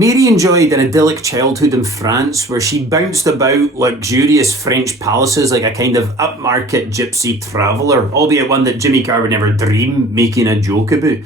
Mary enjoyed an idyllic childhood in France where she bounced about luxurious French palaces like a kind of upmarket gypsy traveller, albeit one that Jimmy Carr would never dream making a joke about.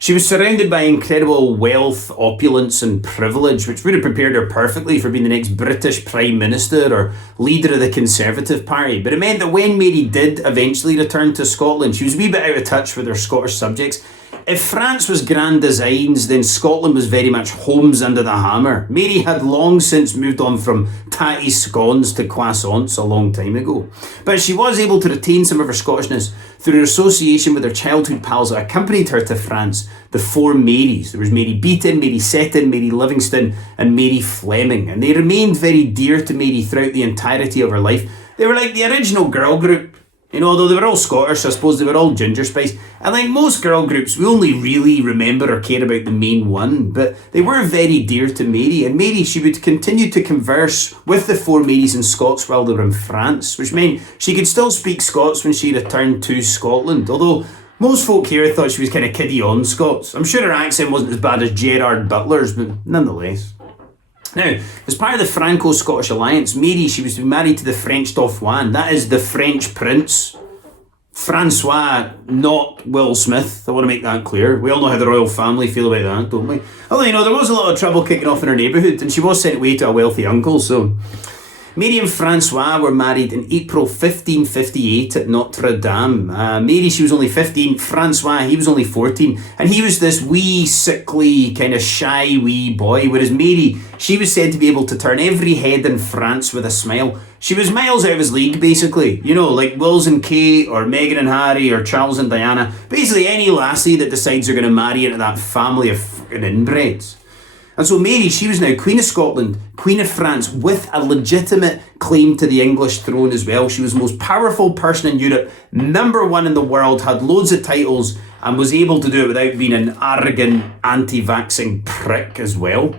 She was surrounded by incredible wealth, opulence, and privilege, which would have prepared her perfectly for being the next British Prime Minister or leader of the Conservative Party. But it meant that when Mary did eventually return to Scotland, she was a wee bit out of touch with her Scottish subjects. If France was grand designs, then Scotland was very much homes under the hammer. Mary had long since moved on from tatty scones to croissants a long time ago. But she was able to retain some of her Scottishness through her association with her childhood pals that accompanied her to France, the four Marys. There was Mary Beaton, Mary Seton, Mary Livingston, and Mary Fleming. And they remained very dear to Mary throughout the entirety of her life. They were like the original girl group. You know, although they were all Scottish, I suppose they were all Ginger Spice. And like most girl groups, we only really remember or care about the main one. But they were very dear to Mary. And Mary, she would continue to converse with the four Marys and Scots while they were in France, which meant she could still speak Scots when she returned to Scotland. Although most folk here thought she was kind of kiddie on Scots. I'm sure her accent wasn't as bad as Gerard Butler's, but nonetheless. Now, as part of the Franco-Scottish alliance, Mary, she was to be married to the French Dauphin, that is the French Prince. Francois, not Will Smith, I want to make that clear. We all know how the royal family feel about that, don't we? Although, you know, there was a lot of trouble kicking off in her neighbourhood, and she was sent away to a wealthy uncle, so... Mary and Francois were married in April 1558 at Notre Dame. Mary, she was only 15. Francois, he was only 14. And he was this wee, sickly, kind of shy wee boy. Whereas Mary, she was said to be able to turn every head in France with a smile. She was miles out of his league, basically. You know, like Wills and Kate, or Meghan and Harry, or Charles and Diana. Basically any lassie that decides they're going to marry into that family of fucking inbreds. And so Mary, she was now Queen of Scotland, Queen of France, with a legitimate claim to the English throne as well. She was the most powerful person in Europe, #1 in the world, had loads of titles, and was able to do it without being an arrogant, anti-vaxxing prick as well.